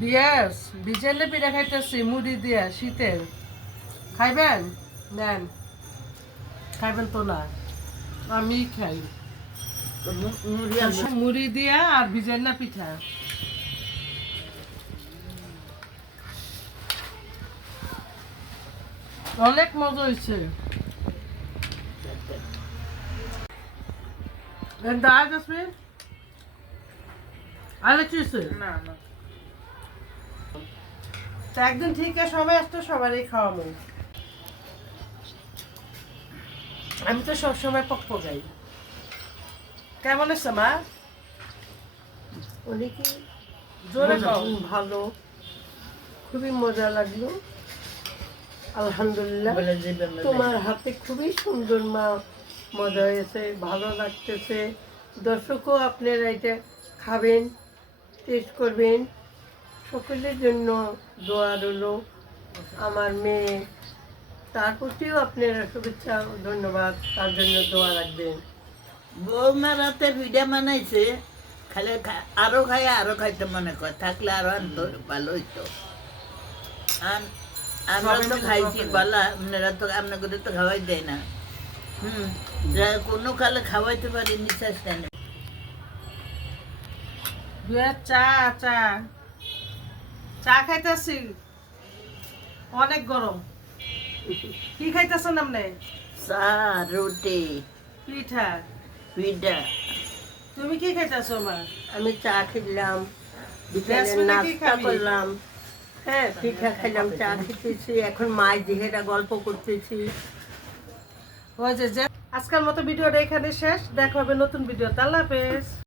বিয়াস বিজেলে পিঠা খাইতেছি মুড়ি দিয়া শীতের খাইবেন নেন খাইবেন তো না আমি খাই মুড়ি দিয়া আর বিজেলা পিঠা অনেক মজা হয়েছে দাঁড়া যাসমিন আরে কি হয়েছে না না একদিন ঠিক আছে সবাই আসতো সবারই খাওয়াবো আমি তো সবসময় পক্ষ গাই কেমন আছে মা অনেকই জোরে খাও ভালো খুবই মজা লাগলো আলহামদুলিল্লাহ তোমার হাতে খুবই সুন্দর মা মজা হয়েছে ভালো লাগতেছে দর্শকও আপনারা এটা খাবেন টেস্ট করবেন সকলের জন্য দোয়া রইলো আমার মেয়ে তার প্রতিও আপনারা শুভেচ্ছা ও ধন্যবাদ তার জন্য দোয়া রাখবেন বৌমার হাতে ভিডিও বানাইছে খালি আরো খাই আরো খাইতে মনে কর থাকলে আরো আনতো ভালো হইতো আমরা তো খাইছি বলা আপনারা তো আপনাকে তো খাওয়াই দেয় না যা কোনো কালে খাওয়াইতে পারি নিঃশ্বাস কেন চা চা চা খাইতেছি অনেক গরম কি খাইতেছেন আপনি চা রুটি পিঠা পিঠা তুমি কি খাইতেছো মা আমি চা খেলাম বিকেলে জেসমিনে কি নাস্তা খাবি? করলাম হ্যাঁ পিঠা খেলাম চা খেতেছি এখন মায়ের দিহেরা গল্প করতেছি ওই যে আজকের মতো ভিডিওটা এখানে শেষ দেখা হবে নতুন ভিডিও আল্লাহ হাফেজ